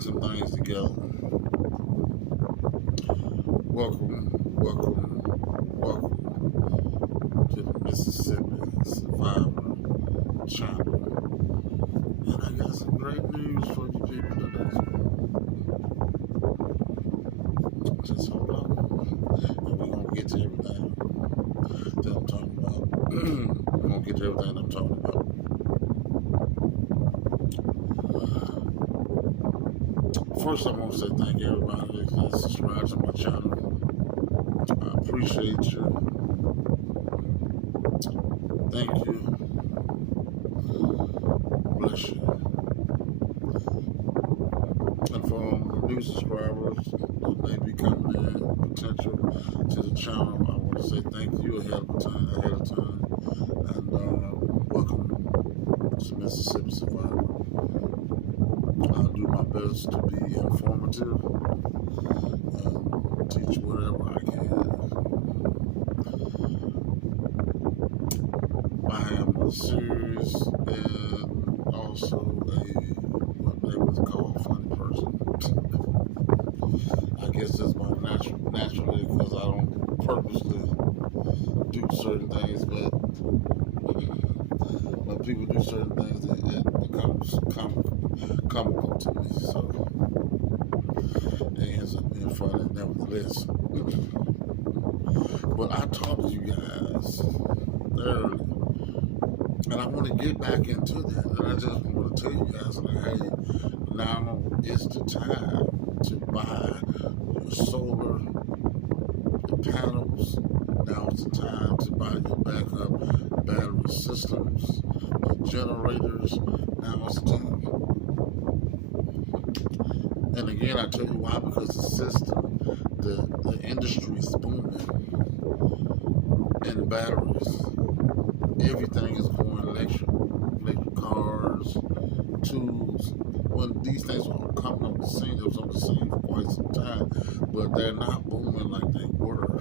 getting some things together. Welcome to the Mississippi Survivor channel. And I got some great news for you people today. Just hold on. And we're going to get to everything that I'm talking about. We're going to get to everything I'm talking about. First, I want to say thank you, everybody that's subscribed to my channel. I appreciate you. Thank you. Bless you. And for new subscribers that may be coming in potential to the channel, I want to say thank you ahead of time. And welcome to Mississippi Survivor. I'll do my best to be informative and teach whatever I can. I am a serious and also what they would call a funny person. I guess that's my naturally because I don't purposely do certain things, but when people do certain things, it becomes comical to me. So it ends up being funny nevertheless. But I talked to you guys early, and I want to get back into that. And I just want to tell you guys that, hey, now is the time to buy your solar panels. Now is the time to buy your backup battery systems, your generators. Now is the time. And again, I tell you why, because the system, the industry is booming in batteries. Everything is going electric cars, tools. When these things are coming up the scene, it was on the scene for quite some time, but they're not booming like they were,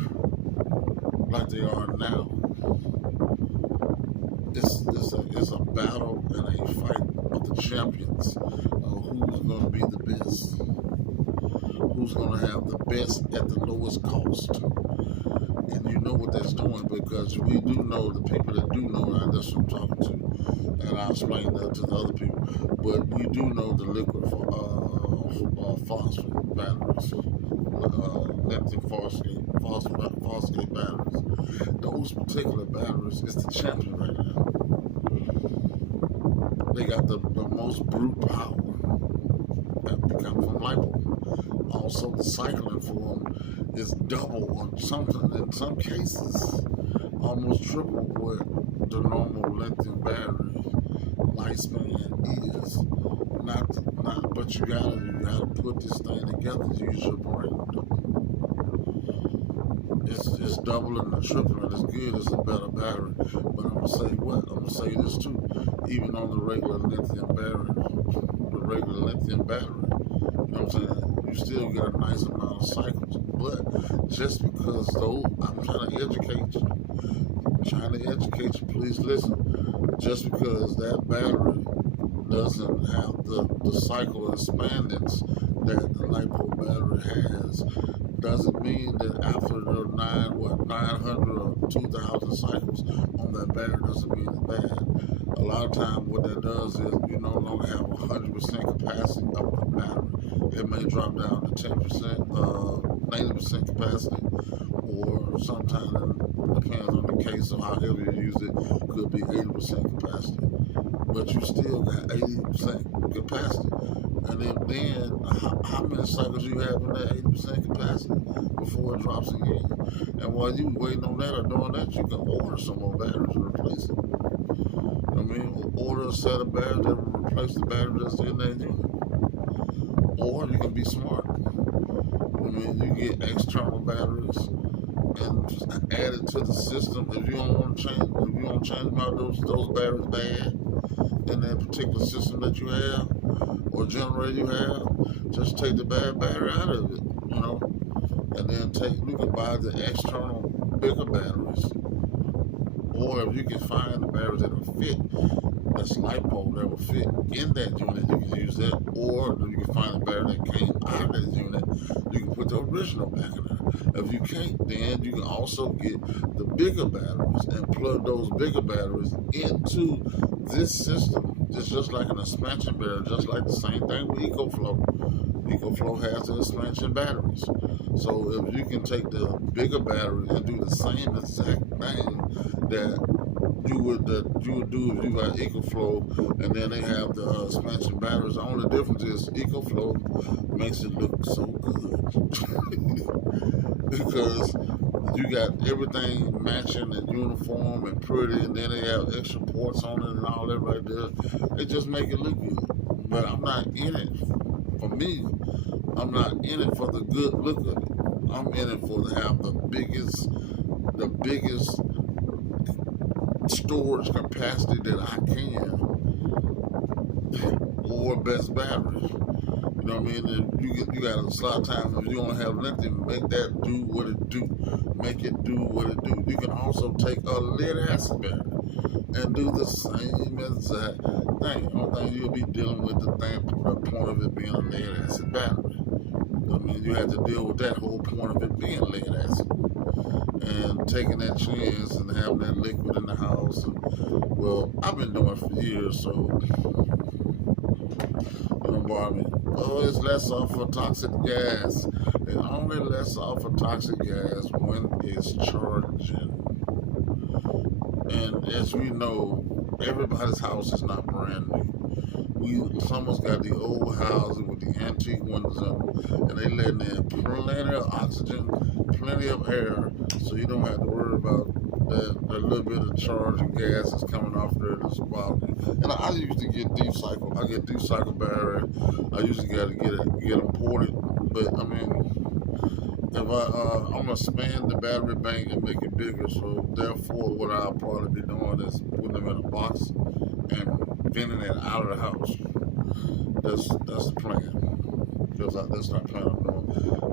like they are now. It's a battle and a fight of the champions of who's going to be the best, who's going to have the best at the lowest cost. And you know what that's doing, because we do know, the people that do know, and that's what I'm talking to, and I'll explain that to the other people, but we do know the liquid phosphate batteries, lithium phosphate batteries. Those particular batteries is the champion right now. They got the most brute power that come from lipo. Also, the cycling for them is double or something, in some cases, almost triple what the normal lithium battery lifespan is. But you gotta put this thing together to use your brain. It's doubling and tripling. It's good. It's a better battery. But I'm gonna say what? I'm gonna say this too. Even on the regular lithium battery, you know what I'm saying? You still get a nice amount of cycles. But just because though, I'm trying to educate you. Please listen. Just because that battery doesn't have the cycle expandance that the LiPo battery has, doesn't mean that after the 900 or 2,000 cycles on that battery doesn't mean it's bad. A lot of times what that does is you no longer have 100% capacity of the battery. It may drop down to 10%, 90% capacity, or sometimes, it depends on the case of how heavy you use it, could be 80% capacity. But you still got 80% capacity. And then how many cycles you have in that 80% capacity before it drops again? And while you waiting on that or doing that, you can order some more batteries to replace it. I mean, order a set of batteries that will replace the battery that's in that unit. Or you can be smart. I mean, you get external batteries and just add it to the system. If you don't want to change, out those batteries bad in that particular system that you have or generator you have, just take the bad battery out of it, you know, and then you can buy the external bigger batteries, or if you can find the batteries that will fit that's LiPo that will fit in that unit, you can use that, or if you can find a battery that came out of that unit, you can put the original back in there. If you can't, then you can also get the bigger batteries and plug those bigger batteries into this system. It's just like an expansion battery, just like the same thing with EcoFlow. EcoFlow has the expansion batteries. So if you can take the bigger battery and do the same exact thing that you would do if you got EcoFlow, and then they have the expansion batteries. The only difference is EcoFlow makes it look so good because you got everything matching and uniform and pretty, and then they have extra ports on it and all that right there. They just make it look good. But I'm not in it. For me, I'm not in it for the good look of it. I'm in it for to have the biggest storage capacity that I can, or best battery. You know what I mean? And you got a lot of times if you don't have lithium, make that do what it do. Make it do what it do. You can also take a lead acid battery and do the same exact thing. The only thing you'll be dealing with the point of it being a lead acid battery. I mean, you have to deal with that whole point of it being lead acid. And taking that chance and having that liquid in the house. And, well, I've been doing it for years, so don't bother me. Oh, it's less off for toxic gas. It only lets off for toxic gas when it's charging. And as we know, everybody's house is not brand new. Some of us got the old houses with the antique windows in them, and they letting in plenty of oxygen, plenty of air, so you don't have to worry about that little bit of charging gas that's coming off there that's bothering you. And I usually get deep cycle. I get deep cycle battery. I usually got to get them ported, but I mean, if I'm gonna expand the battery bank and make it bigger, so therefore what I'll probably be doing is putting them in a box and venting it out of the house. That's the plan. Because that's not plan I'm doing.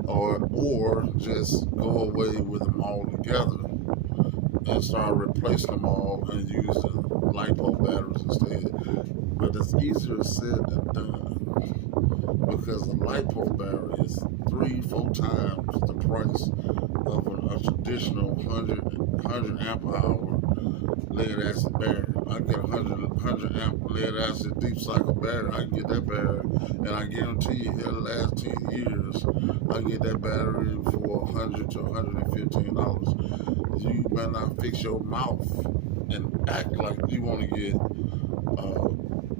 Or just go away with them all together and start replacing them all and using LiPo batteries instead. But it's easier said than done, because a LiPo battery is 3-4 times the price of a traditional 100 amp hour lead acid battery. I get 100 amp lead acid deep cycle battery. I can get that battery, and I guarantee you, here the last 10 years, I get that battery for $100 to $115. You better not fix your mouth and act like you want to get a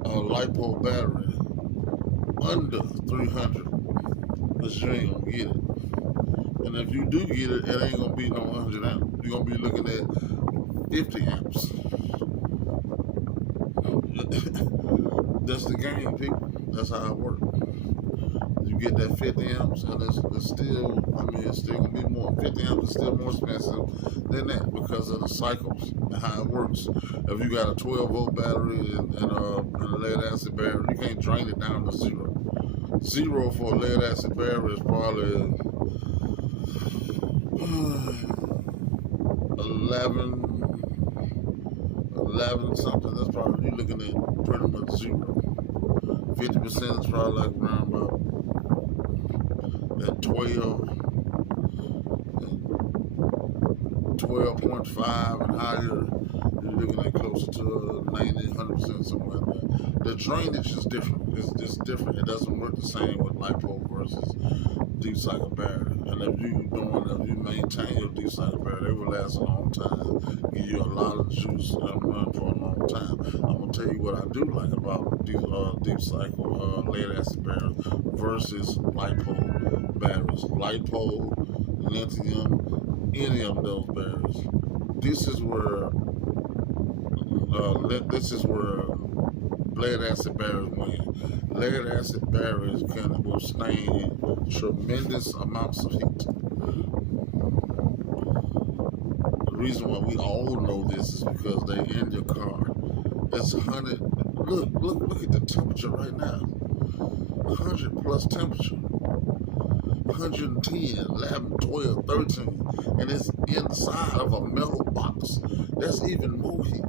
LiPo battery under 300, but you ain't gonna get it. And if you do get it, it ain't gonna be no 100 amps. You're gonna be looking at 50 amps. That's the game, people. That's how it works. You get that 50 amps, and it's still, I mean, it's still gonna be more. 50 amps is still more expensive than that because of the cycles and how it works. If you got a 12-volt battery and a lead acid battery, you can't drain it down to zero. Zero for a lead acid battery is probably 11 something. That's probably, you're looking at pretty much zero. 50% is probably like around about at 12.5 and higher. You're looking at closer to 90, 100%, something like that. The drainage is different. It's just different. It doesn't work the same with LiPo versus deep cycle battery. And if you maintain your deep cycle battery, they will last a long time. Give you a lot of juice and run for a long time. I'm gonna tell you what I do like about these deep cycle lead acid batteries versus LiPo batteries. LiPo, lithium, any of those batteries. This is where lead acid batteries win. Lead acid batteries can withstand tremendous amounts of heat. The reason why we all know this is because they're in your car. It's 100. Look at the temperature right now. 100 plus temperature. 110, 11, 12, 13, and it's inside of a metal box. That's even more heat.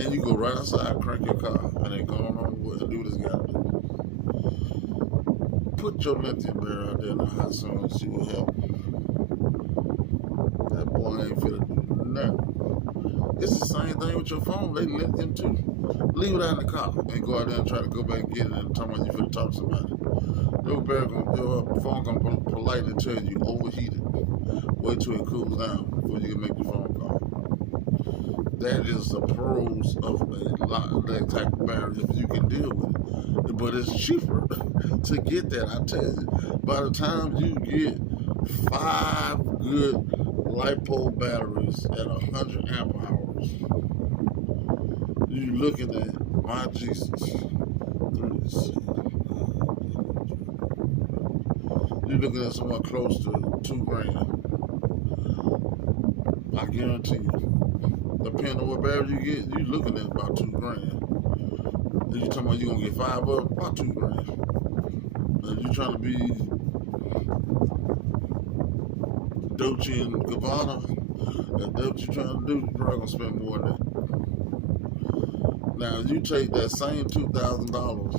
And you go right outside, crank your car, and then go on and do what it's got to do. Put your lithium barrel out there in the hot sun and see what happens. That boy ain't finna do nothing. It's the same thing with your phone. They lithium too. Leave it out in the car and go out there and try to go back and get it and talk about you finna talk to somebody. Your phone gonna politely tell you overheated. Wait till it cools down before you can make your phone call. That is the pros of that type of battery if you can deal with it. But it's cheaper to get that. I tell you, by the time you get 5 good LiPo batteries at 100 amp hours, you looking at, my Jesus, you're looking at somewhere close to $2,000. I guarantee you. Depending on what battery you get, you're looking at about $2,000. And you talking about you gonna get 5 of them, about $2,000. And you trying to be Dolce and Gabbana, and that's what you trying to do, you're probably gonna spend more than that. Now you take that same $2,000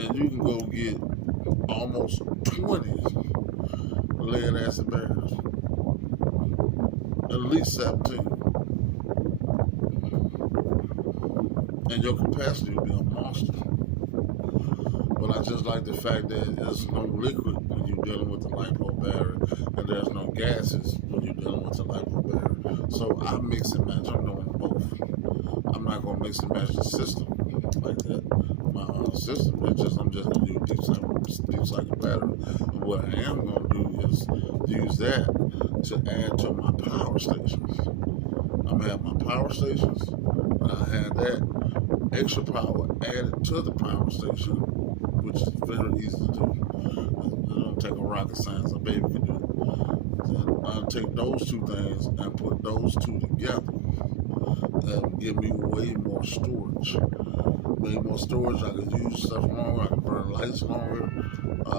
and you can go get almost 20 lead acid batteries, at least 17. And your capacity will be a monster. But I just like the fact that there's no liquid when you're dealing with the LiPo battery, and there's no gases when you're dealing with the LiPo battery. So I mix and match. I'm doing both. I'm not gonna mix and match the system like that. My system, I'm just gonna do deep cycle battery. And what I am gonna do is use that to add to my power stations. I'm gonna have my power stations, and I have that extra power added to the power station, which is very easy to do. It don't take a rocket science, a baby can do it. So I'll take those two things and put those two together and give me way more storage. Way more storage, I can use stuff longer, I can burn lights longer. If I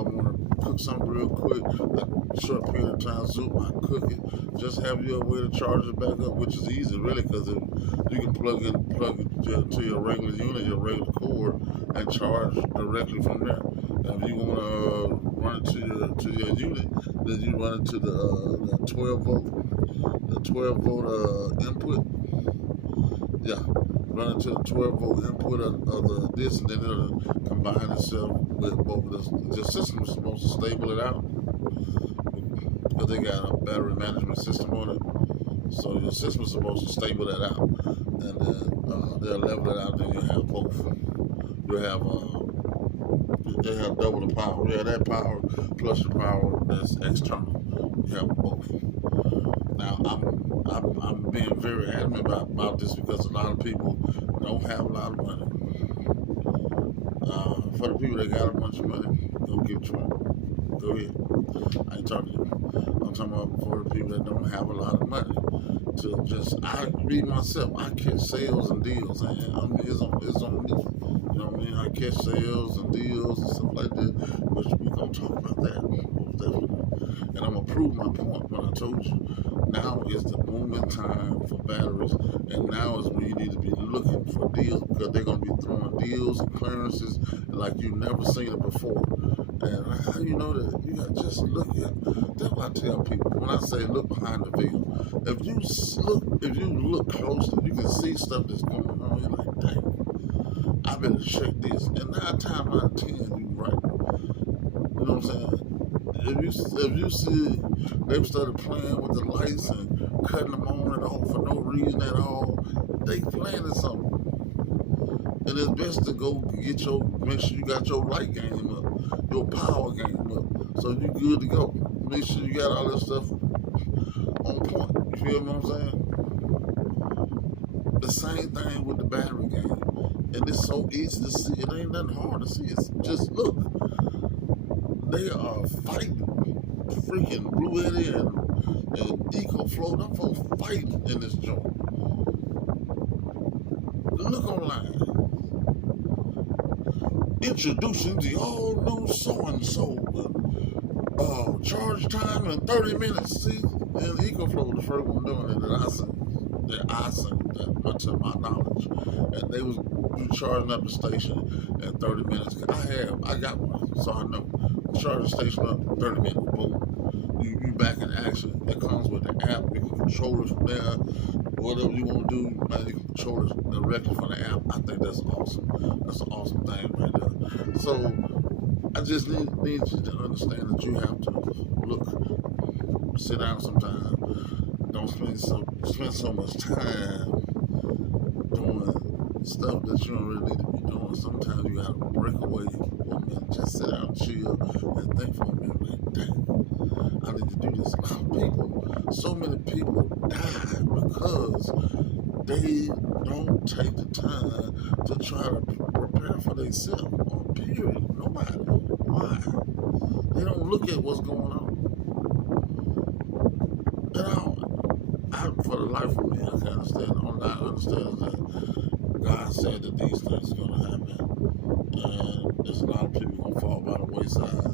want to cook something real quick, a short period of time, zoom, I cook it. Just have your way to charge it back up, which is easy, really, because you can plug it to your regular unit, your regular cord, and charge directly from there. And if you want to run it to your unit, then you run it to the 12 volt input. Yeah, run it to the 12 volt input of this, and then it'll combine itself with both of this. The system is supposed to stable it out, because they got a battery management system on it. So your system is supposed to stable that out, and then they'll level it out. Then you have both. You have they have double the power. You have that power plus the power that's external. You have both. Now I'm being very adamant about this because a lot of people don't have a lot of money. For the people that got a bunch of money, go get Trump. Go ahead. I ain't talking to you. I'm talking about for the people that don't have a lot of money. I read myself, I catch sales and deals, and it's on me. You know what I mean? I catch sales and deals and stuff like that, which we're going to talk about that, most definitely. And I'm going to prove my point when I told you. Now is the booming time for batteries, and now is when you need to be looking for deals, because they're going to be throwing deals and clearances like you've never seen it before. And how you know that? You got to just look at. That's what I tell people when I say look behind the veil. If you look closely, you can see stuff that's going on. You're like, dang, I better check this. And 9 times out of 10, you right. You know what I'm saying? If you see they've started playing with the lights and cutting them on and off for no reason at all, they planning something. And it's best to go make sure you got your light game up, your power game up, so you good to go. Make sure you got all that stuff on point. You feel what I'm saying? The same thing with the battery game. And it's so easy to see. It ain't nothing hard to see. It's just look. They are fighting. Freaking Blue Eddy and EcoFlow, them folks fighting in this joint. Look online. Introducing the all-new so-and-so. Charge time in 30 minutes. See? And EcoFlow, the first one doing it that I see. that I seen that much of my knowledge, and they was you charging up the station in 30 minutes. I got one, so I know. Charge the station up 30 minutes, boom. You back in action. It comes with the app. You can control it from there. Whatever you want to do, man, you can control it directly from the app. I think that's awesome. That's an awesome thing right there. So I just need you to understand that you have to look, sit down sometime. Don't spend so much time doing stuff that you don't really need to be doing. Sometimes you gotta break away for a minute, just sit down, chill, and think for a minute. Like, dang, I need to do this. A lot of people, so many people die because they don't take the time to try to prepare for themselves. Or period. Nobody. Why? They don't look at what's going on. For the life of me, I can't understand. All I understand is that God said that these things are going to happen, and there's a lot of people going to fall by the wayside,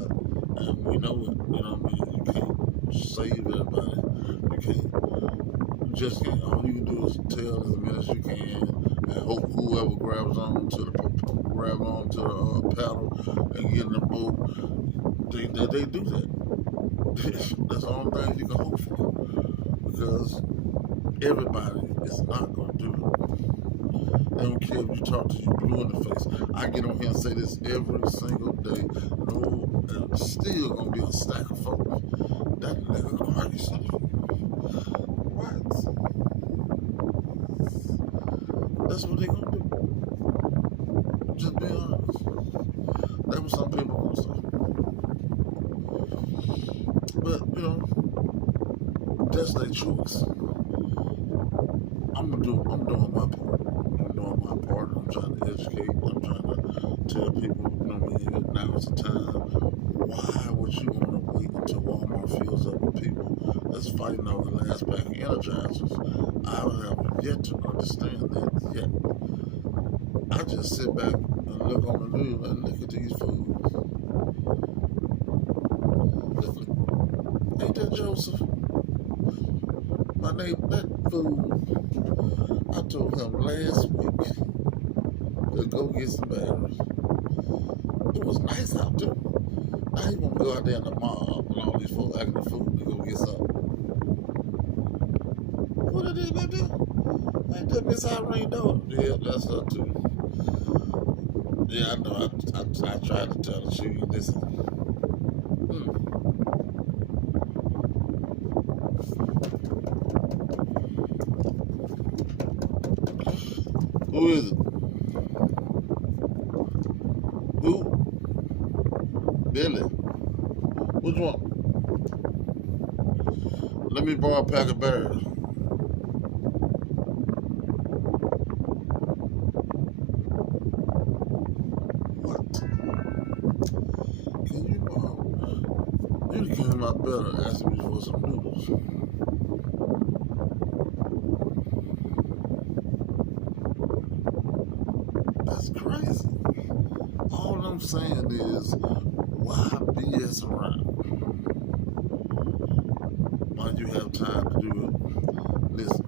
and we know it. You know what I mean? You can't save everybody. You can't. You just can't. All you can do is tell as many as you can, and hope whoever grabs on to the paddle and get in the boat. They do that. That's the only thing you can hope for, because everybody is not going to do it. They don't care if you talk to you blue in the face. I get on here and say this every single day. No, there's still going to be a stack of folks. That nigga crazy. What? That's what they going to do. Just be honest. That's what some people going to say. But, you know, that's their choice. I'm doing my part. I'm doing my part. I'm trying to educate. I'm trying to tell people, you know, now is the time. Why would you want to wait until Walmart fills up with people that's fighting over the last pack of Energizers? I have yet to understand that yet. I just sit back and look on the news and look at these fools. Ain't that Joseph? My name, that fool. I told him last week to go get some batteries. It was nice out there. Now he want to go out there in the mall with all these folks acting the fool to go get something. What it is back there? Ain't that Miss Irene Dawson? Yeah, that's her too. Yeah, I know. I tried to tell her she ain't listen. Who is it? Who? Billy. Which one? Let me borrow a pack of berries. What? Can you borrow? You came out better asking me for some noodles. That's crazy. All I'm saying is, why BS around? Why you have time to do it? Listen,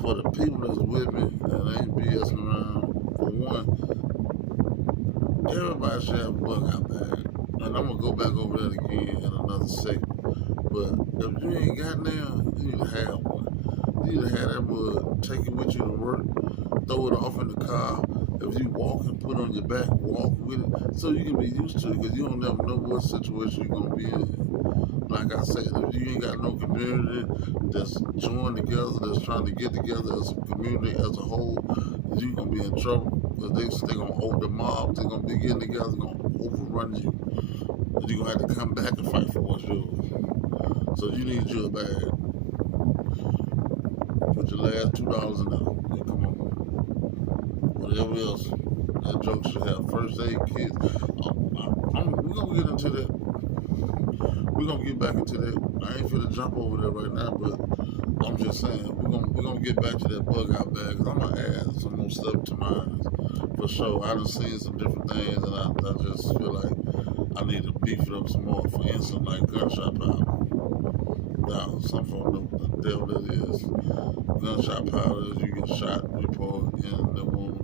for the people that's with me that ain't BSing around, for one, everybody should have a bug out bag. And I'm going to go back over that again in another segment. But if you ain't got now, you need to have one. You need to have that bug, take it with you to work, throw it off in the car. If you walk and put it on your back, walk with it, so you can be used to it, because you don't never know what situation you're going to be in. Like I said, if you ain't got no community that's joined together, that's trying to get together as a community as a whole, you're going to be in trouble, because they're going to hold the mob, they're going to be getting together, they're going to overrun you. And you're going to have to come back and fight for what's yours. So you need your bag. Put your last $2 in there. Yeah, come on. Whatever else. That joke should have first aid kits. We're going to get into that. We're going to get back into that. I ain't finna jump over there right now, but I'm just saying, we're gonna get back to that bug out bag, because I'm going to add some more stuff to mine. For sure. I done seen some different things, and I just feel like I need to beef it up some more. For instance, like gunshot powder. some folk know what the devil that is. Gunshot powder is you get shot, you pour it in the wound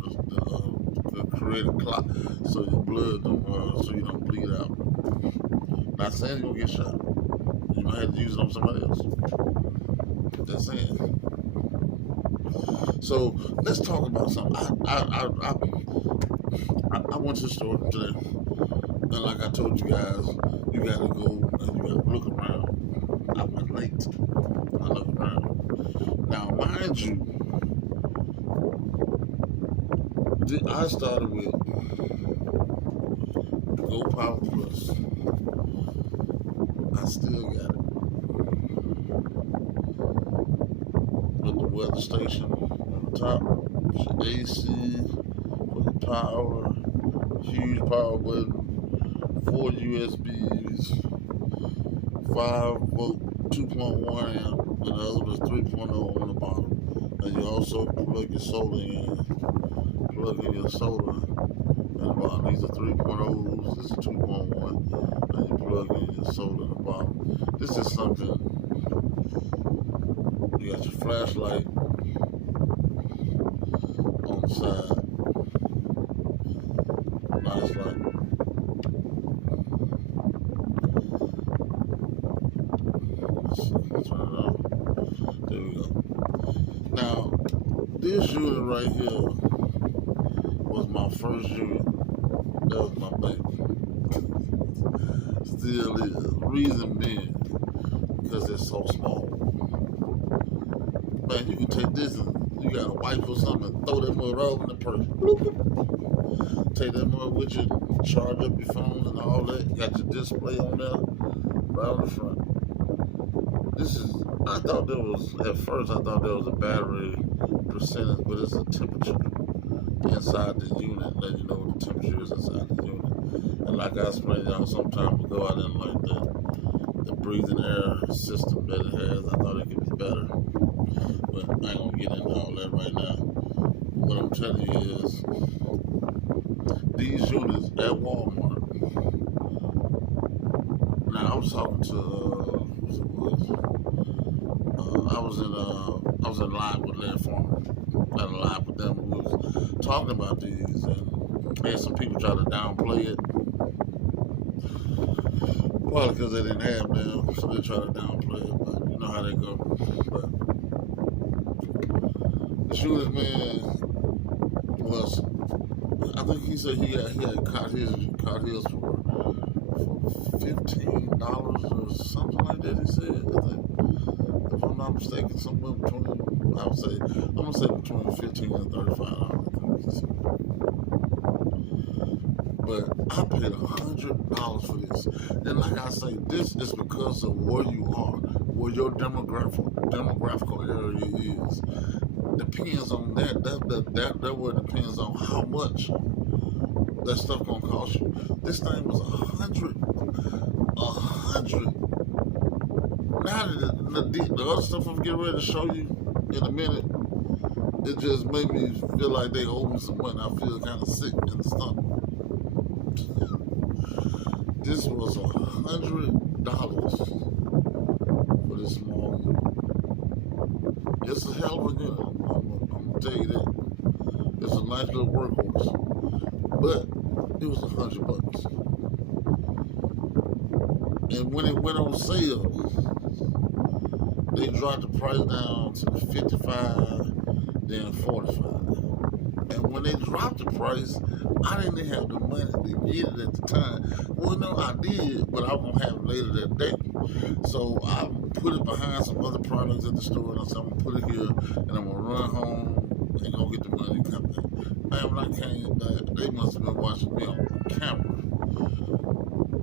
to create a clot so your blood don't, so you don't bleed out. Not saying you're gonna get shot. You might have to use it on somebody else. Just saying. So let's talk about something. I went to the store today, and like I told you guys, you gotta go and you gotta look around. I went late. I looked around. Now, mind you, I started with the Go Power Plus. I still got it. With the weather station on the top, your AC, for the power, huge power button, 4 USBs, 5-volt, 2.1 amp, and the other was 3.0 on the bottom. And you also plug your solar in. Plug in your solar in the bottom. These are 3.0s, this is 2.1, and you plug in your solar in the bottom. This is something. You got your flashlight on the side. Nice light. Let's turn it on. There we go. Now, this unit right here was my first unit. That was my baby. Still is. Reason being, because it's so small. Man, you can take this and you got a wipe or something and throw that mother over in the purse. Take that mother with you, charge up your phones and all that. You got your display on there, right on the front. This is, I thought there was, at first I thought there was a battery percentage, but it's a temperature inside the unit, let you know what the temperature is inside the unit. And like I explained to y'all some time ago, I didn't like the breathing air system that it has. I thought it could be better. But I ain't gonna get into all that right now. What I'm telling you is, these units at Walmart. Now I was talking to I was in line with Larry Farmer. Had a line with them. We was talking about these, and had some people try to downplay it. Probably because they didn't have them, so they try to downplay it. But you know how they go. But the shooting man was, I think he said he had caught his for $15 or something like that. He said, I think, if I'm not mistaken, somewhere between, I'm gonna say between $15 and $35. But I paid $100 for this. And like I say, this is because of where you are, where your demographical area is. Depends on that word depends on how much that stuff gonna cost you. This thing was $100. Now the other stuff I'm getting ready to show you in a minute, it just made me feel like they owe me some money. I feel kind of sick in the stomach. This was $100 for this small unit. It's a hell of a unit. I'm gonna tell you that. It's a nice little workhorse, but it was $100. And when it went on sale, they dropped the price down to $55, then $45. And when they dropped the price, I didn't have the money to get it at the time. Well, no, I did, but I was going to have it later that day. So I put it behind some other products at the store, and I said, I'm going to put it here, and I'm going to run home and go get the money and come back. Man, when I came back, they must have been watching me on camera.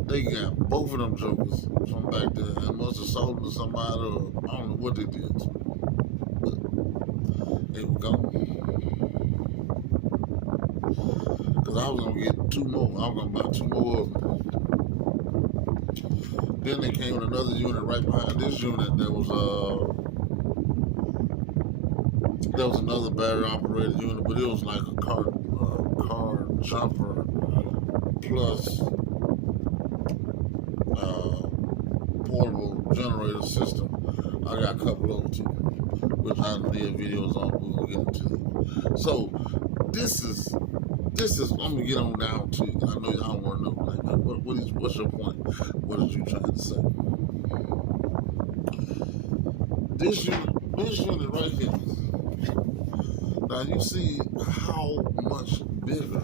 They got both of them jokers from back there and must have sold them to somebody, or I don't know what they did to them. But they were gone. Because I was going to get two more. I was going to buy two more of them. Then they came with another unit right behind this unit that was another battery operated unit, but it was like a car jumper plus portable generator system. I got a couple of them too, which I did videos on. We're gonna get into. So this is. I'm gonna get on down to. I know y'all want to know, like, what's your point? What are you trying to say? This unit right here. Now you see how much bigger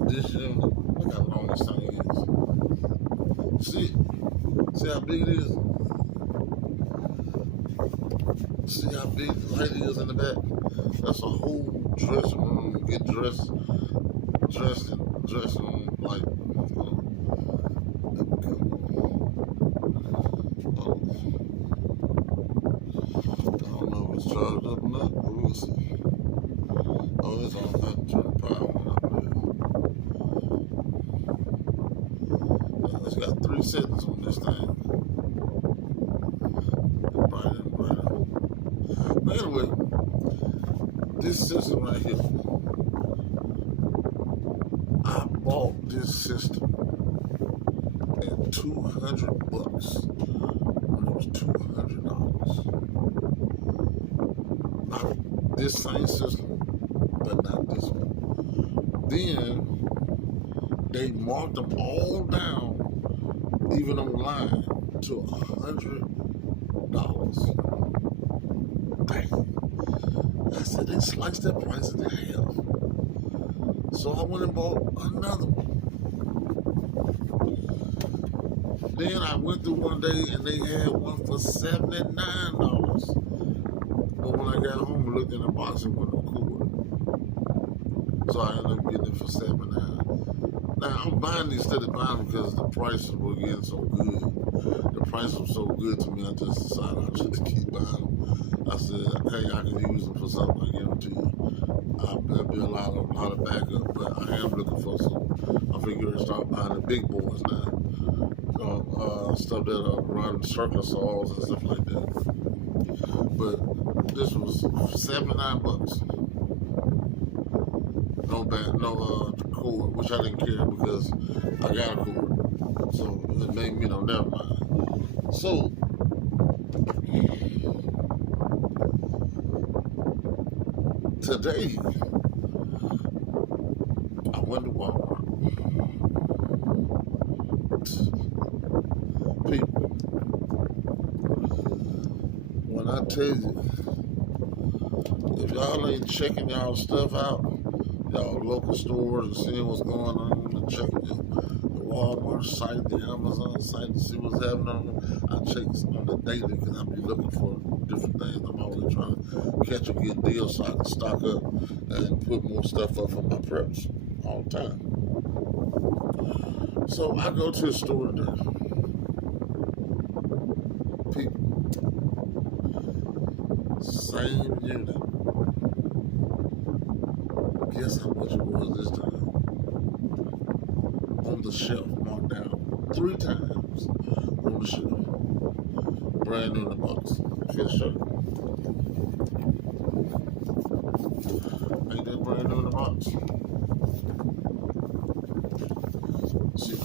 this unit. Look how long this thing is. See how big it is. See how big the light is in the back. That's a whole dressing room. Get dressed room like. I don't know if it's charged up or not, but we'll see. Oh, it's on. I have to turn the power on up there. It's got 3 settings on this thing. Brighter and brighter. But anyway, this system right here. I bought this system at $200 when it was $200. Not this same system, but not this one. Then they marked them all down, even online, to $100. Dang. I said they sliced that price in half. So I went and bought another one. Then I went through one day and they had one for $79. But when I got home and looked in the box, it wasn't no cord. So I ended up getting it for $79. Now I'm buying these instead of buying them because the prices were getting so good. The price was so good to me, I just decided I should keep buying them. I said, hey, I can use them for something, I guarantee you. There'll be a lot of backup, but I am looking for some. I figure to start buying the big boys now. Stuff that run circular saws and stuff like that. But this was $79. No cord, which I didn't care because I got a cord. So it made me never mind. So today I went to Walmart. People, when I tell you, if y'all ain't checking y'all stuff out, y'all local stores and seeing what's going on and checking the Walmart site, the Amazon site to see what's happening on them, I check on the daily because I be looking for different things. I'm always trying to catch a good deal so I can stock up and put more stuff up for my preps all the time. So I go to the store today. People, same unit. Guess how much it was this time? On the shelf, marked down 3 times on the shelf. Brand new in the box. Fifth shirt. Ain't that brand new in the box? See the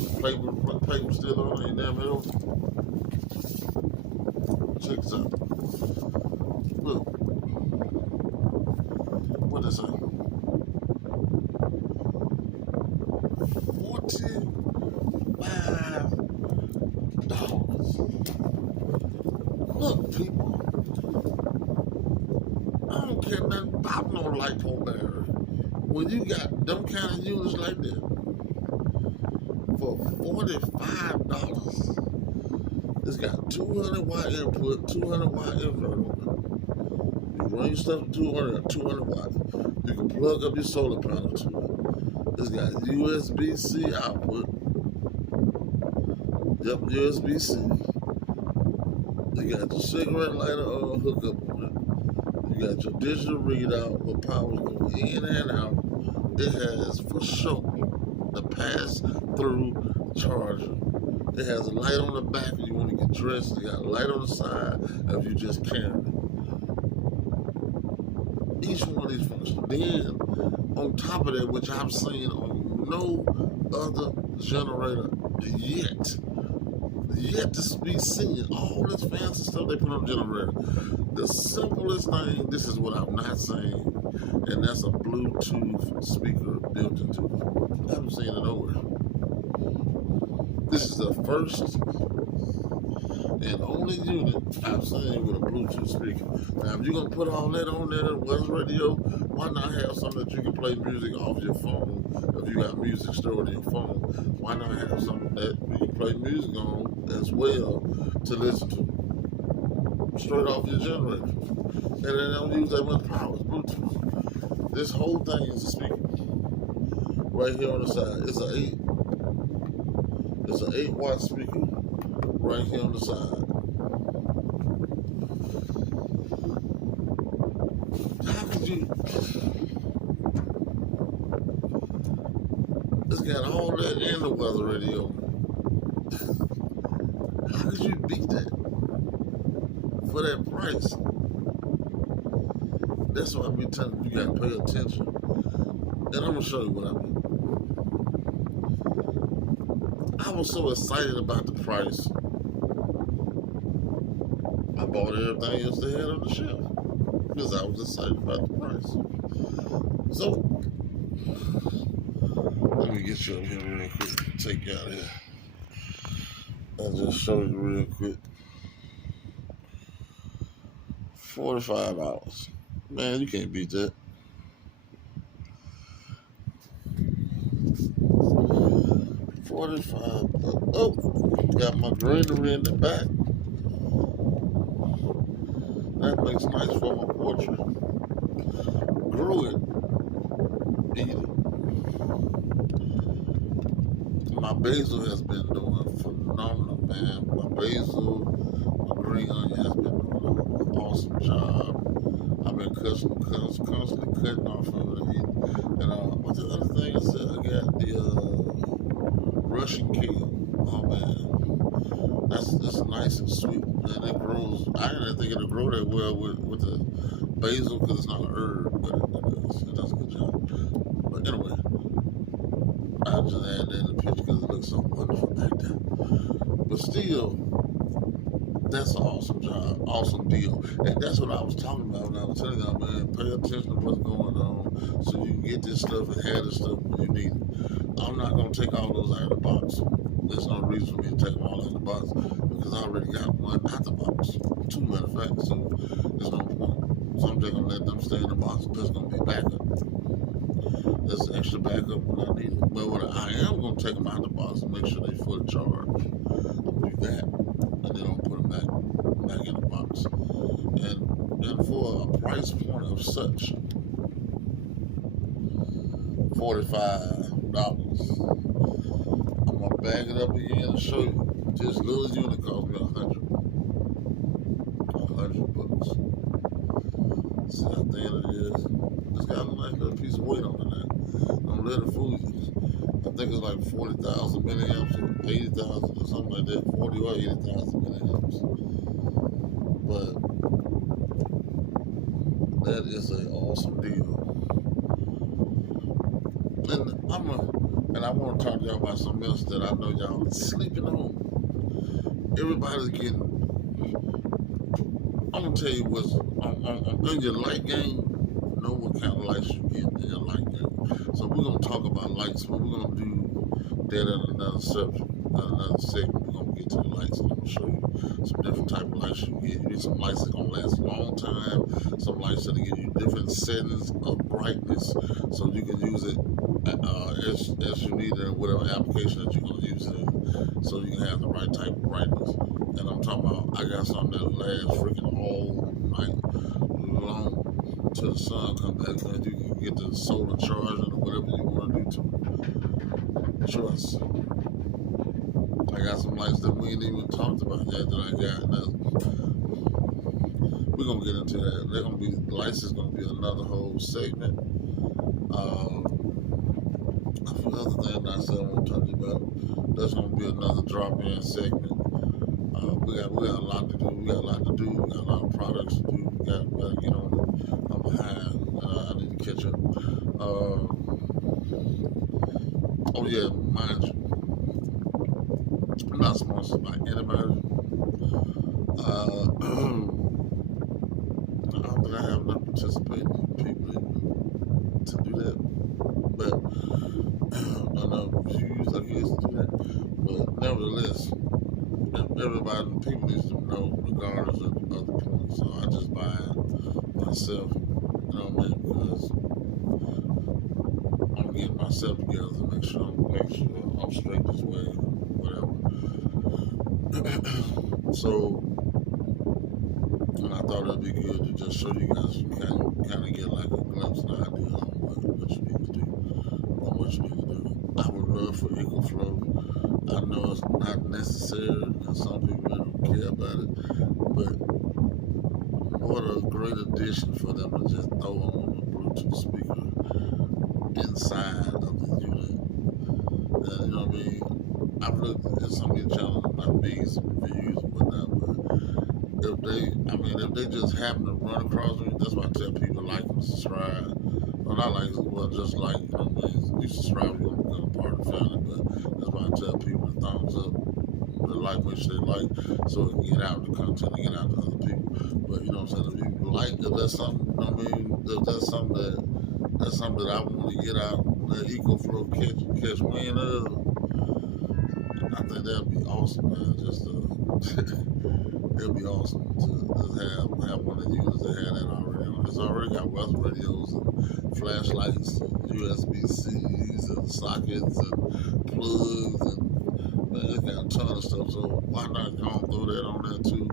paper still on, ain't damn it over. Check this out. Look. What is that? $45. Look, people. I don't care nothing about no lipo battery. When you got them kind of units like that for $45, it's got 200 watt input, 200 watt inverter. You run your stuff to 200 watts. You can plug up your solar panel to it. It's got USB-C output. Yep, USB-C. You got your cigarette lighter hookup on it. You got your digital readout where power's going in and out. It has for sure the pass-through charger. It has a light on the back if you want to get dressed. It got a light on the side if you just carrying it. Each one of these functions. Then, on top of that, which I've seen on no other generator yet, yet to be seen. All this fancy stuff they put on the generator. The simplest thing, this is what I'm not saying, and that's a Bluetooth speaker built into it. I haven't seen it nowhere. This is the first and only unit I've seen with a Bluetooth speaker. Now, if you're going to put all that on there, weather radio, why not have something that you can play music off your phone? If you got music stored in your phone, why not have something that you can play music on as well to listen to straight off your generator? And they don't use that much power. It's Bluetooth. This whole thing is a speaker. Right here on the side. It's an 8-watt speaker right here on the side. How could you? It's got all that in the weather radio. How could you beat that for that price? That's why I be telling you, you gotta pay attention. And I'm gonna show you what I mean. I was so excited about the price. I bought everything else they had on the shelf because I was excited about the price. So, let me get you up here real quick. Take you out here. I'll just show you real quick. $45. Man, you can't beat that. $45. Oh, got my greenery in the back. That makes nice for my portrait. Grew it. Eat it. My basil has been doing phenomenal, man. My basil, my green onion has been doing an awesome job. I've been constantly cutting off of it. And what's the other thing I said? I got the Russian kale. Oh man, that's nice and sweet, and it grows. I didn't think it'd grow that well with the basil because it's not an herb, but it does a good job. But anyway, I just add that in the picture because it looks so wonderful back there. But still, that's an awesome job, awesome deal. And that's what I was talking about when I was telling y'all, man, pay attention to what's going on so you can get this stuff and have this stuff when you need it. I'm not going to take all those out of the box. There's no reason for me to take them all out of the box because I already got one out the box. 2 matter of fact, so there's no point. So I'm just going to let them stay in the box. There's going to be backup. There's extra backup when I need it. But what I am going to take them out the box and make sure they fully charged. I'll do that. And then I'll put them back in the box. And for a price point of such, $45. I'm gonna bag it up again and show you. This little unit cost me $100. $100. See how thin it is? It's got a nice little piece of weight on it now. Don't let it fool you. I think it's like 40,000 milliamps or 80,000 or something like that. 40 or 80,000 milliamps. But that is an awesome deal. And I want to talk to y'all about something else that I know y'all sleeping on. Everybody's getting. I'm gonna tell you what's on your light game. Know what kind of lights you get in your light game. So we're gonna talk about lights, but we're gonna do that in another subject, another segment. We're gonna get to the lights. I'm gonna show you some different type of lights you get. You get some lights that gonna last a long time. Some lights that give you different settings of brightness, so you can use it as you need it in whatever application that you're going to use it in, so you can have the right type of brightness. And I'm talking about, I got something that lasts freaking all night long till the sun come back, and you can get the solar charging or whatever you want to do to it. Trust. I got some lights that we ain't even talked about yet that I got. We're going to get into that. They're going to be, lights is going to be another whole segment. Another thing I said I want to talk to you about. That's going to be another drop-in segment. We got a lot to do. We got a lot of products to do. We got to get on it. I'm behind. I need to catch up. Oh yeah, mind you, I'm not sponsored by anybody. don't think I have enough participating people to do that. But enough views, I guess, to do that. But nevertheless, everybody, people needs to know, regardless of other points. So I just buy it myself. You know what I mean? Because I'm getting myself together to make sure I'm straight this way, whatever. So, and I thought it'd be good to just show you guys, kind of get like a glimpse and idea on what you need to do, on what you need to do. I would love for EcoFlow. I know it's not necessary, and some people don't care about it, but what a great addition for them to just throw on a Bluetooth speaker inside of the unit. And you know what I mean? I've looked at some of these channels, not these reviews and whatnot, but if they just happen to run across me, that's why I tell people like and subscribe. Well, not like, well, just like, you know what I mean? You subscribe, you're going to become a part of the family, but that's why I tell people to thumbs up, the like, make sure they like, so it can get out the content and get out to other people. But, you know what I'm saying? If you like, if that's something, you know what I mean? If that's something that I want to get out, that EcoFlow catch wind of, I think that'd be awesome, man. Just it'd be awesome to have one of the units that had that already on. It's already got weather radios and flashlights and USB-Cs and sockets and plugs and man, it got a ton of stuff. So why not go and throw that on there too?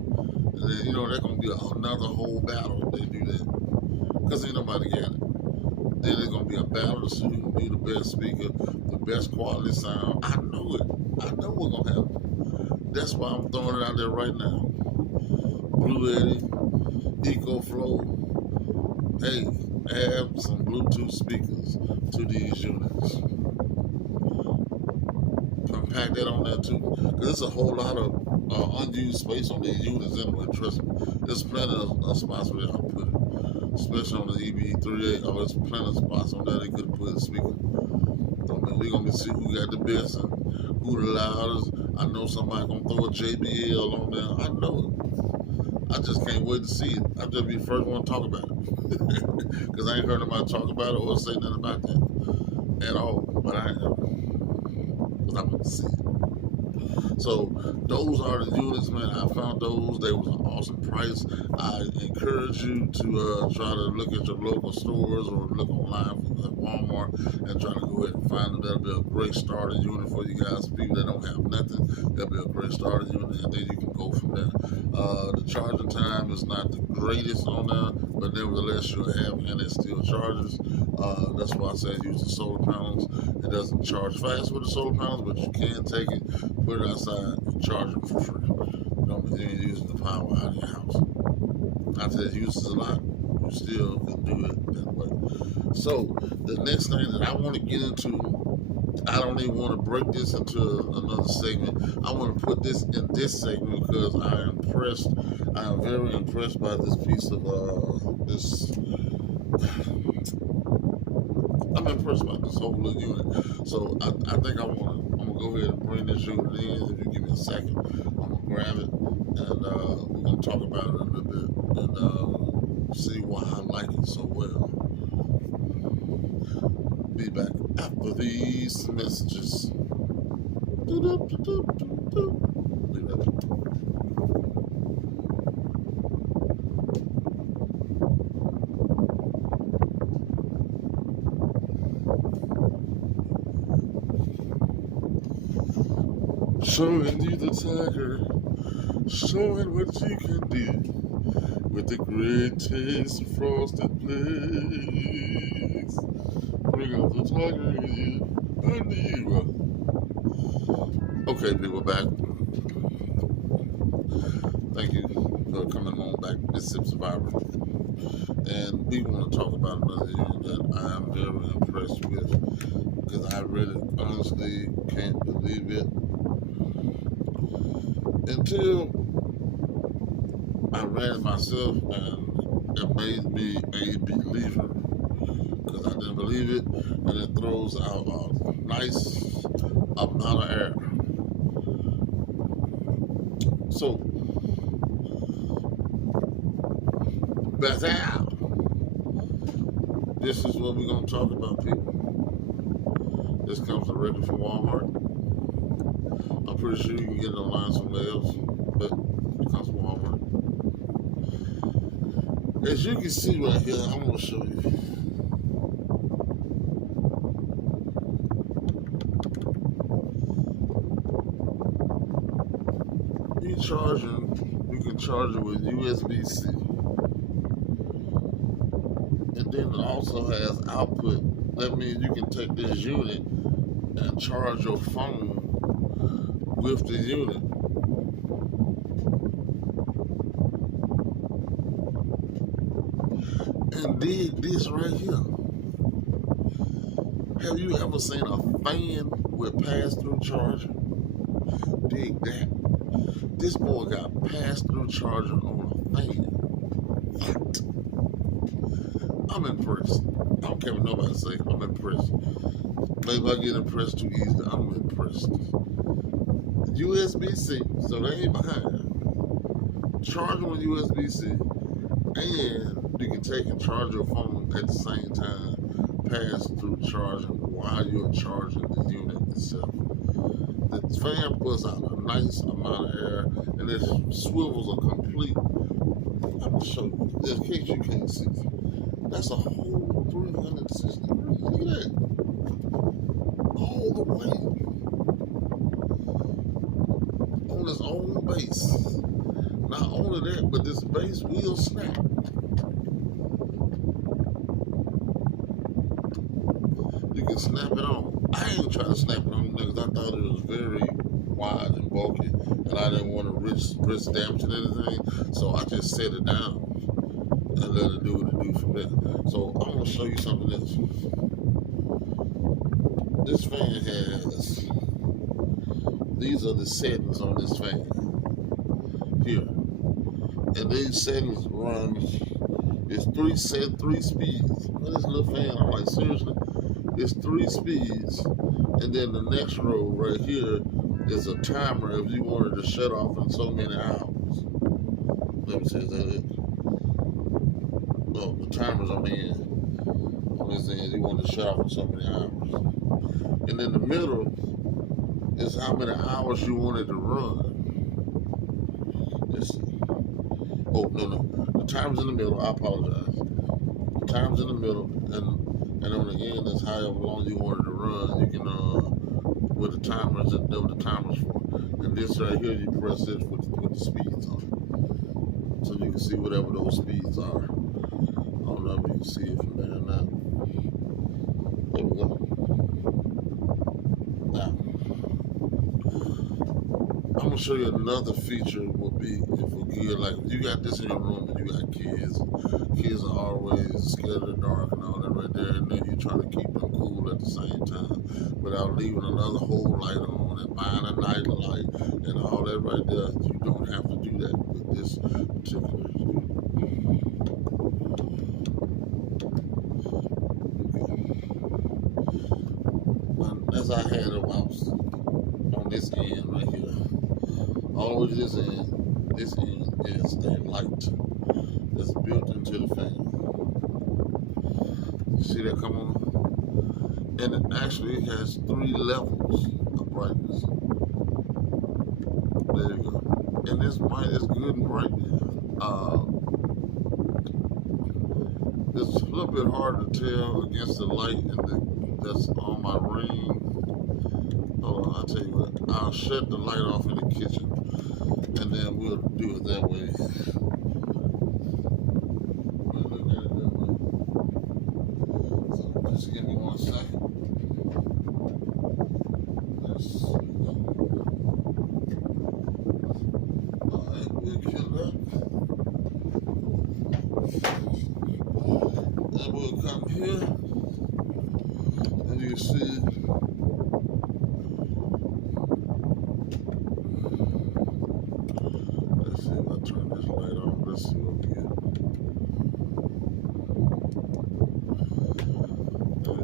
And then you know that's gonna be another whole battle if they do that, cause ain't nobody got it. Then it's gonna be a battle to see who can be the best speaker, the best quality sound. I know it. I know we're gonna have it. That's why I'm throwing it out there right now. Blue Eddie, EcoFlow. Hey, add some Bluetooth speakers to these units. Pack that on there too, because there's a whole lot of unused space on these units anyway. Trust me, there's plenty of spots where y'all put it, especially on the EB38. Oh, there's plenty of spots on there they could put a speaker. I mean, we're gonna see who got the best and who the loudest. I know somebody gonna throw a JBL on there. I know it. I just can't wait to see it. I'll just be the first one to talk about it. Because I ain't heard nobody talk about it or say nothing about that at all. But I am. Because I want to see it. So those are the units, man. I found those. They was an awesome price. I encourage you to try to look at your local stores or look online at Walmart and try to go ahead and find them. That'll be a great starter unit for you guys. People that don't have nothing, that'll be a great starter unit, and then you can go from there. The charging time is not the greatest on there, but nevertheless you'll have, and it still charges. That's why I say use the solar panels. It doesn't charge fast with the solar panels, but you can take it, put it outside, and charge it for free. You don't be using the power out of your house. Not that it uses a lot, you still can do it that way. So the next thing that I want to get into, I don't even want to break this into another segment. I want to put this in this segment because I am very impressed by this piece of this. I'm impressed by this whole little unit. So I think I'm gonna go ahead and bring this unit in. If you give me a second, I'm gonna grab it and we're gonna talk about it a little bit and see why I like it so well. Be back after these messages. Be right back. Showing you the tiger, showing what you can do with the great taste of frosted flakes. Bring out the tiger in you, under you. Okay, people, back. Thank you for coming on back, Mississippi Survivor. And we want to talk about another unit that I am very impressed with because I really honestly can't believe it until I ran it myself, and it made me a believer because I didn't believe it, and it throws out a nice amount of air. So Beth Al. This is what we're going to talk about, people. This comes directly from Walmart. I'm pretty sure you can get it online somewhere else, but it comes from Walmart. As you can see right here, I'm going to show you. You can charge it with USB-C. And then it also has output. That means you can take this unit and charge your phone with the unit. And dig this right here. Have you ever seen a fan with pass-through charger? Dig that. This boy got pass-through charger on a fan. What? I'm impressed. I don't care what nobody say. I'm impressed. Maybe I get impressed too easily. I'm impressed. USB-C, so they ain't behind. Charging with USB-C, and you can take and charge your phone at the same time. Pass through charging while you're charging the unit itself. The fan puts out a nice amount of air, and it swivels a complete. I'm gonna show you, in case you can't see. That's a whole 360 degrees. Look at that. All the way. On its own base. Not only that, but this base will snap. You can snap it on. I ain't trying to snap it on because I thought it was very wide and bulky, and I didn't want to risk damaging anything, so I just set it down and let it do what it do from there. So I'm gonna show you something else. This fan has, these are the settings on this fan here, and these settings run. It's three speeds. What is this little fan? I'm like, seriously? It's 3 speeds, and then the next row right here is a timer if you wanted to shut off in so many hours. Let me see, is that it? No, the timer's on the end. On this end, you want to shut off in so many hours. And in the middle is how many hours you want it to run. Let's see. Oh, no. The timer's in the middle. I apologize. The timer's in the middle, and on the end is however long you want it to run. You can, with the timers, that's what the timer's for. And this right here, you press this with the speeds on it. So you can see whatever those speeds are. I don't know if you can see it from there or not. There we go. Now, I'm gonna show you another feature would be if we're good. Like if you got this in your room and you got kids are always scared of the dark and all that right there, and then you're trying to keep them cool at the same time without leaving another whole light on and buying a night light and all that right there. You don't have to do that with this particular unit. As I had it on this end right here, all the way to this end is a light that's built into the fan. You see that come on? And it actually has 3 levels of brightness. There you go. And this light is good and bright. It's a little bit hard to tell against the light that's on my ring. Hold on, I'll tell you what. I'll shut the light off in the kitchen, and then we'll do it that way. We'll look at it that way. So just give me 1 second. Let's see. All right, we'll kill that. And we'll come here, and you see. Turn this light on. Let's see what we get.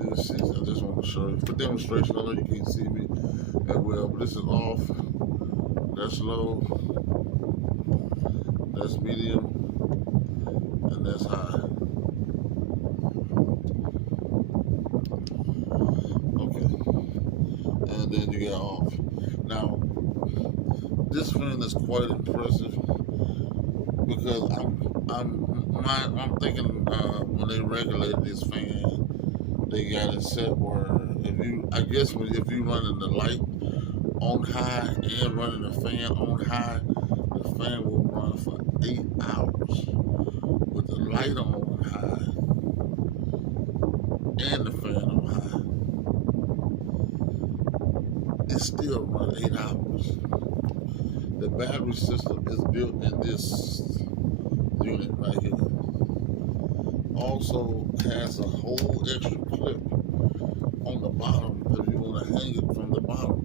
You see, I just want to show you for demonstration. I know you can't see me that well, but this is off. That's low. That's medium, and that's high. Okay, and then you get off. Now, this fan is quite impressive because I'm thinking when they regulated this fan, they got it set where if you running the light on high and running the fan on high, the fan will run for 8 hours. With the light on high and the fan on high, it still run 8 hours. The battery system is built in this unit right here. Also has a whole extra clip on the bottom if you want to hang it from the bottom.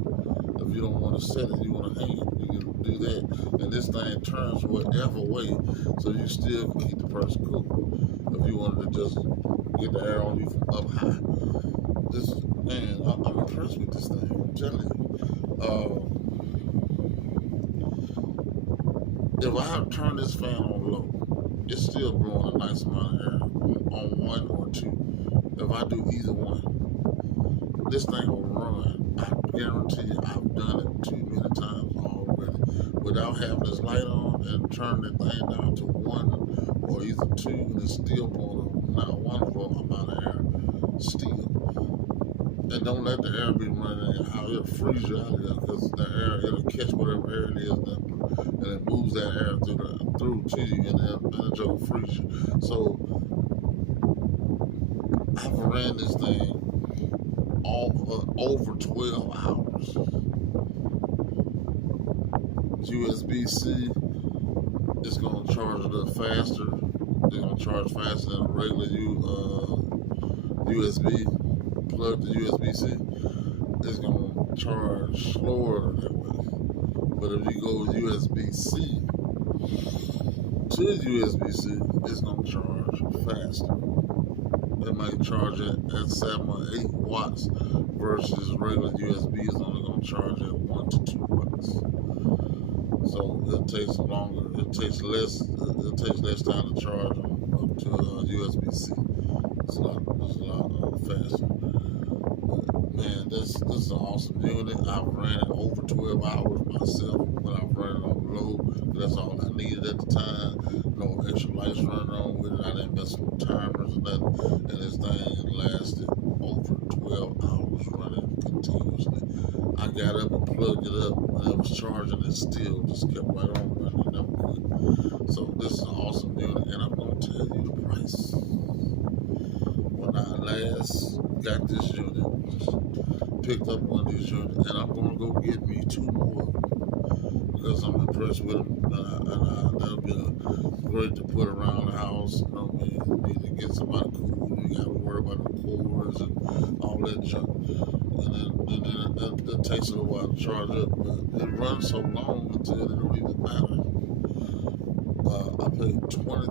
If you don't want to set it, you want to hang it, you can do that. And this thing turns whatever way, so you still can keep the person cool. If you wanted to just get the air on you from up high. This, man, I'm impressed with this thing, I'm telling you. If I turn this fan on low, it's still blowing a nice amount of air on one or two. If I do either one, this thing will run. I guarantee you, I've done it too many times already without having this light on and turn the thing down to one or either two, and it's still blowing not one amount of air still. And don't let the air be running out. It'll freeze you out of there because the air, it'll catch whatever air it is and it moves that air through to you, and then it'll just freeze you. So I've ran this thing over 12 hours. USB-C is going to charge a little faster. They're going to charge faster than a regular USB. Plug to USB-C. It's going to charge slower that way. But if you go USB-C to USB-C, it's going to charge faster. It might charge it at 7 or 8 watts versus regular USB is only going to charge at 1 to 2 watts. So it takes longer. It takes less time to charge up to USB-C. It's a lot faster. But man, this is an awesome unit. I've ran it over 12 hours myself when I've run it on low. That's all I needed at the time. No extra lights running on with it. I didn't mess with timers or nothing. And this thing lasted over 12 hours running continuously. I got up and plugged it up when it was charging. It still just kept right on running. Never quit. So this is an awesome unit, and I'm going to tell you the price. When I last got this unit, picked up one of these units, and I'm going to go get me 2 more because I'm impressed with them, and that'll be great to put around the house. You know what I mean? You need to get somebody cool. You got to worry about the cords and all that junk. And then it takes a little while to charge up, but it runs so long until it don't even matter. I paid $23.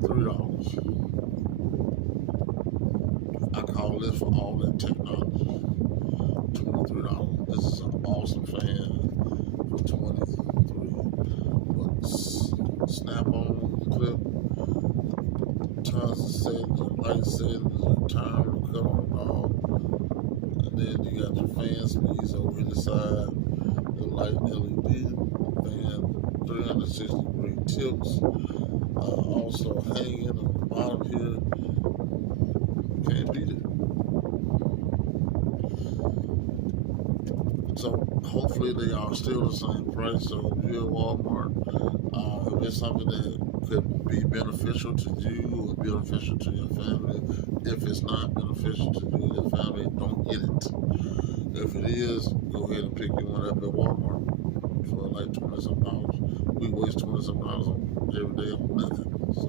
I call this for all that technology. $23. This is an awesome fan for $23. Snap-on clip, tons of settings, and light settings, and timer, cut on and off. And then you got your fan speeds over the side, the light LED, fan 360-degree tips, also hanging on the bottom here. Can't beat it. So hopefully they are still the same price. So if you're at Walmart, if it's something that could be beneficial to you or beneficial to your family, if it's not beneficial to you and your family, don't get it. If it is, go ahead and pick you one up at Walmart for like $20-something. We waste $20-something on every day on nothing. So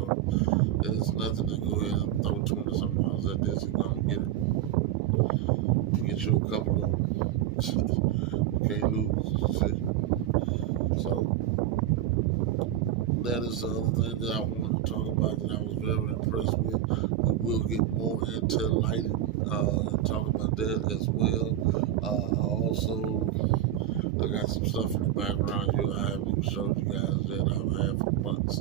it's nothing to go ahead and throw $20-something at this. You're gonna get it. Get you a couple of them. You can't lose. See? So that is the other thing that I wanted to talk about that I was very impressed with. We will get more into lighting and talk about that as well. Also, I got some stuff in the background here I haven't even showed you guys that I've had for months.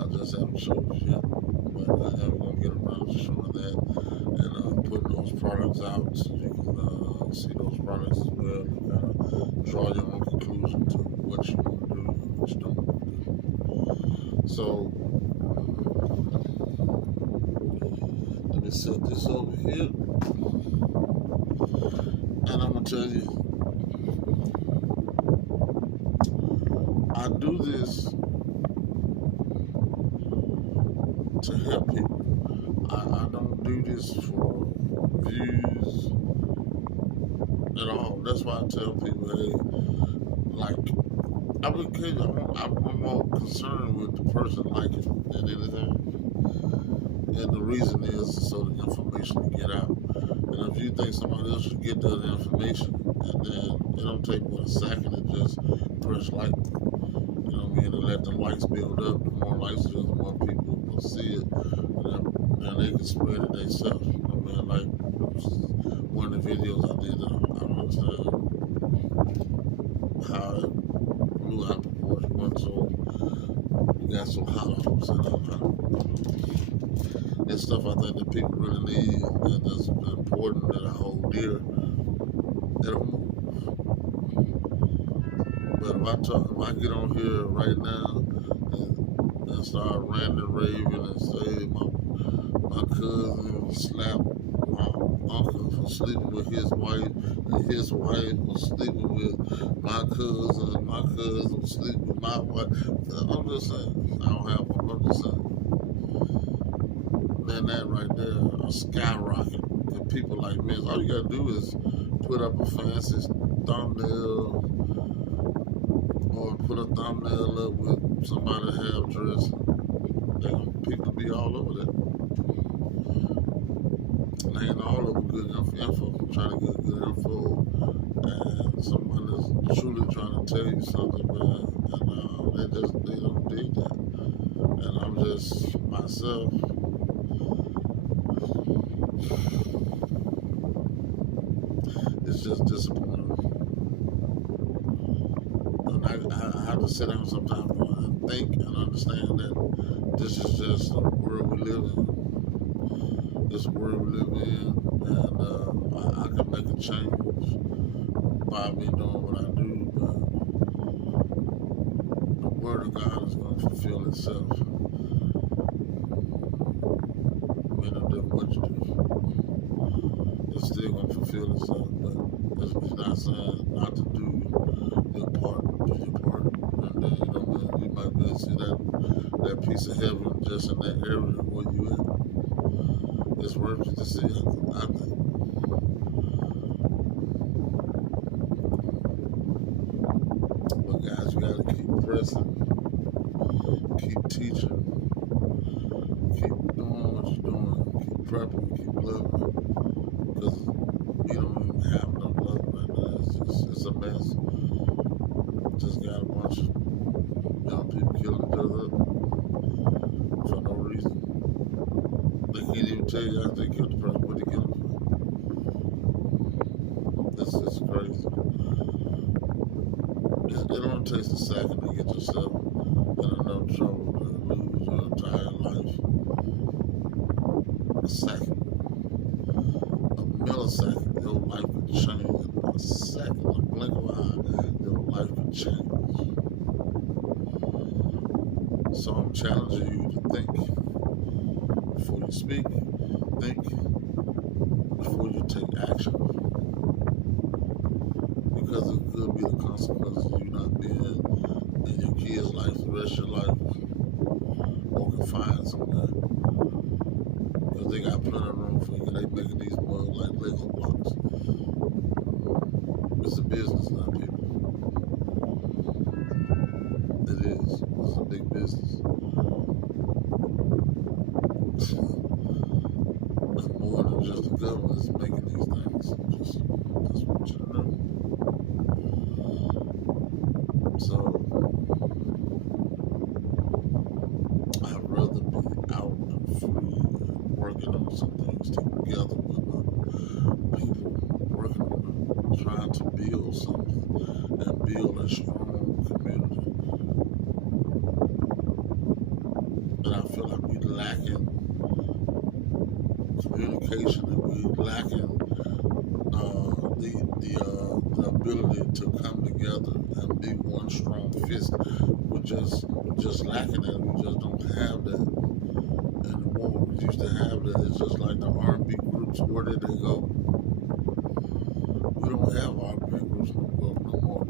I just haven't showed you yet, but I am going showing that and putting those products out so you can see those products as well and kind of draw your own conclusion to what you want to do and what you don't want to do. So let me set this over here, and I'm gonna tell you, I do this to help people. I don't do this for views at all. That's why I tell people, hey, like, I'm more concerned with the person liking it than anything. And the reason is so the information can get out. And if you think somebody else should get that information, and then it don't take but a second to just press like, you know what I mean, and let the likes build up. The more likes there, the more people will see it, and they can spread it themselves. You know what I mean, like one of the videos I did, I don't understand how it blew out proportion, went so we got so hot all of a sudden. It's stuff I think that people really need, and that's important, that I hold dear. They don't move. But if I get on here right now and start ranting, raving, and say my cousin slapped my uncle for sleeping with his wife, and his wife was sleeping with my cousin was sleeping with my wife. I'm just saying, I don't have one. I'm just saying. Then that right there, a skyrocket. And people like me, all you gotta do is put up a fancy thumbnail or put a thumbnail up with somebody half dressed. People be all over that. And ain't all over good info. I'm trying to get good info, and someone is truly trying to tell you something, man. And they don't dig that. And I'm just myself. It's just disappointing. And I have to sit down sometimes and think and understand that this is just the world we live in. This world we live in, and I can make a change by me doing what I do, but the word of God is going to fulfill itself. No different what you do. It's still going to fulfill itself, but it's not saying not to do your part. Do your part. And then, you know, man, you might be able to see that piece of heaven just in that area where you at. It's worth it to see, I think. But guys, you got to keep pressing, keep teaching, keep doing what you're doing, keep prepping, keep loving, because we don't even have no love right now. It's a mess. Just got a bunch of young people killing each other for no reason. They can't even tell you after they killed the person what they killed him for. It's crazy. It only takes a second to get yourself in enough trouble to lose your entire life. A second. A millisecond, your life could change. A second, a blink of an eye, your life could change. So I'm challenging you to think before you speak, think before you take action. Because it could be the consequences of you not being in your kids' life the rest of your life, or confined somewhere. Because they got plenty of room for you. They making these more like Lego blocks. It's a business now, people. It is. It's a big business. And more than just the government is making these things. Just want you to know. So I'd rather be out and free and working on some things together with my people, working on trying to build something and build a strong community. And I feel like we're lacking communication, and we lacking the ability to come together and be one strong fist. We're just lacking it. We just don't have that anymore. We used to have that. It's just like the R&B groups. Where did they go? We don't have R&B groups no more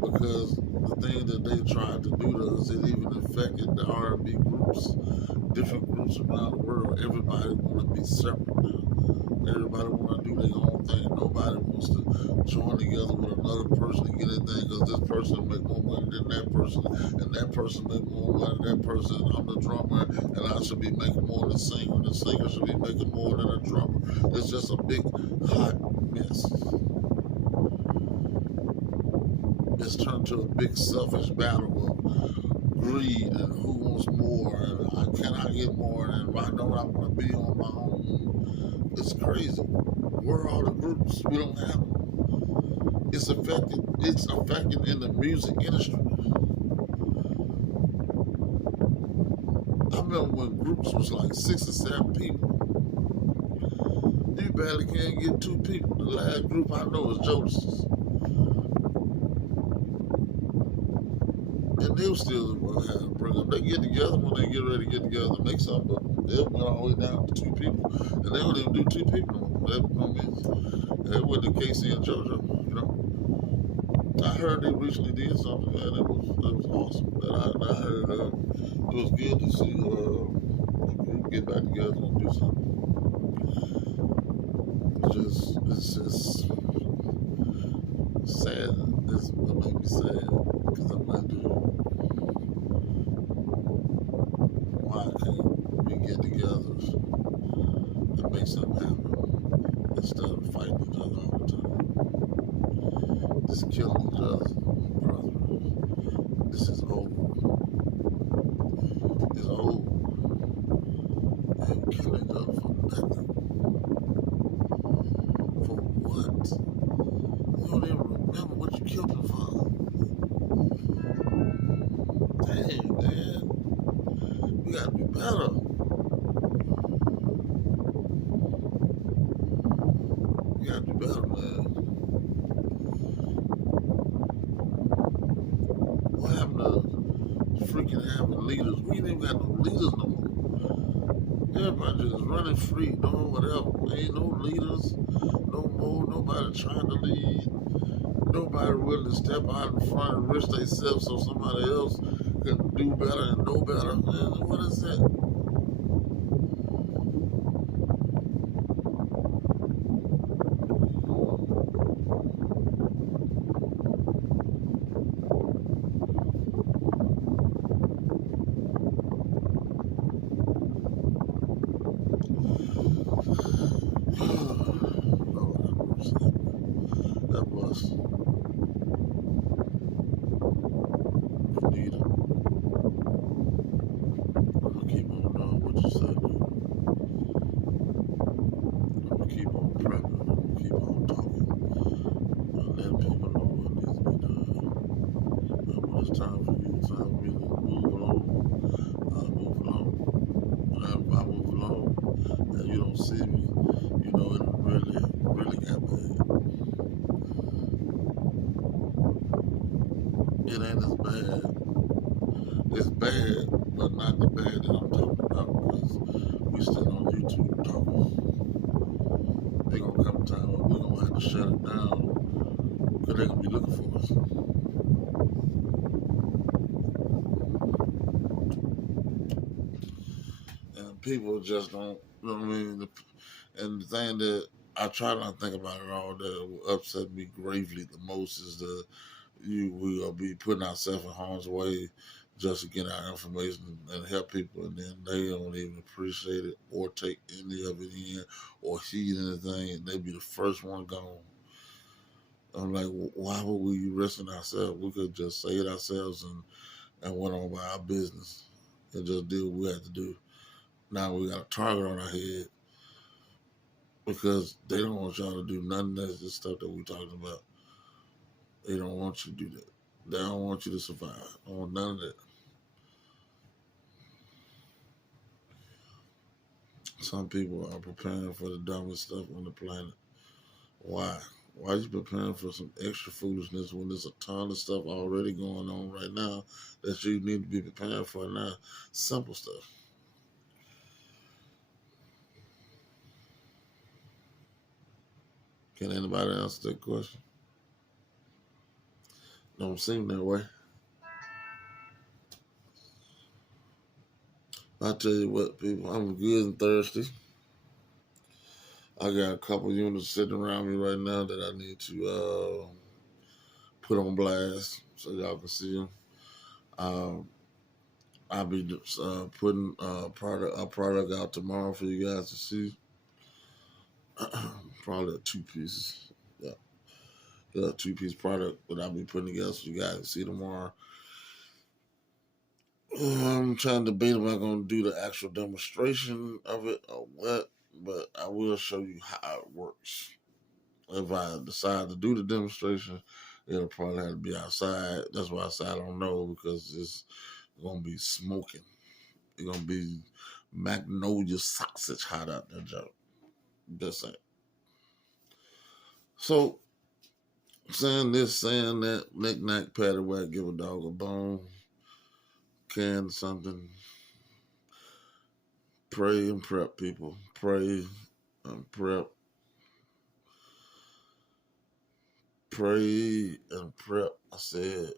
because the thing that they tried to do to us, it even affected the R&B groups, different groups around the world. Everybody want to be separate now. Everybody want to do their own thing. Nobody wants to join together with another person to get anything because this person make more money than that person, and that person make more money than that person. I'm the drummer, and I should be making more than the singer, and the singer should be making more than the drummer. It's just a big hot mess. It's turned to a big selfish battle of greed and who wants more, and can I get more, and why don't I want to be on my own? It's crazy. Where are all the groups? We don't have them. It's affected. It's affecting in the music industry. I remember when groups was like 6 or 7 people. You barely can't get 2 people. The last group I know is Jodeci's, and they'll still have to bring up. They get together when they get ready to get together to make something, but they'll go all the way down to 2 people, and they don't even do 2 people no more. That, you know what I mean? That wasn't the Casey and JoJo. You know, I heard they recently did something, and it was awesome. And I heard it was good to see a group get back together and do something. It's just sad. It made me sad because I'm like, why can't we get together and make something happen instead of fighting each other all the time? Just killing each other, brother. This is over. It's over. And killing each other for nothing. For what? You don't even remember what you killed them for. Dang, man. We gotta be better. We gotta be better, man. What happened to freaking having leaders? We ain't even got no leaders no more. Everybody just running free, doing whatever. Ain't no leaders no more. Nobody trying to lead. Nobody willing to step out in front and risk themselves so somebody else can do better and know better. Man, what is that? Lord have mercy. That was indeed. I'm gonna keep on doing what you said, dude. I'm gonna keep on prepping. I'm gonna keep on talking and letting people know what needs to be done. And when it's time for you, time for me to move along, I'll move along. And if I move along and you don't see me, you know it really, really got bad. It ain't as bad. It's bad, but not the bad that I'm talking about because we still on YouTube talking. They gonna come a time where we gonna have to shut it down because they gonna be looking for us. And people just don't, you know what I mean? And the thing that I try not to think about it all that will upset me gravely the most is we will be putting ourselves in harm's way just to get our information and help people, and then they don't even appreciate it or take any of it in or heed anything, and they be the first one gone. I'm like, why would we risking ourselves? We could just say it ourselves and went on by our business and just do what we had to do. Now we got a target on our head because they don't want y'all to do none of this stuff that we talking about. They don't want you to do that. They don't want you to survive. I don't want none of that. Some people are preparing for the dumbest stuff on the planet. Why? Why are you preparing for some extra foolishness when there's a ton of stuff already going on right now that you need to be preparing for now? Simple stuff. Can anybody answer that question? Don't seem that way. I tell you what, people, I'm good and thirsty. I got a couple units sitting around me right now that I need to put on blast so y'all can see them. Um, I'll be putting a product out tomorrow for you guys to see. Probably a two pieces. Yeah, yeah, two-piece product that I'll be putting together so you guys can see tomorrow. I'm trying to debate if I'm going to do the actual demonstration of it or what, but I will show you how it works. If I decide to do the demonstration, it'll probably have to be outside. That's why I said I don't know because it's going to be smoking. It's going to be magnolia sausage hot out there, Joe. Just saying. So, saying this, saying that, knick knack, paddywhack, give a dog a bone, can something. Pray and prep, people. Pray and prep. Pray and prep. I said,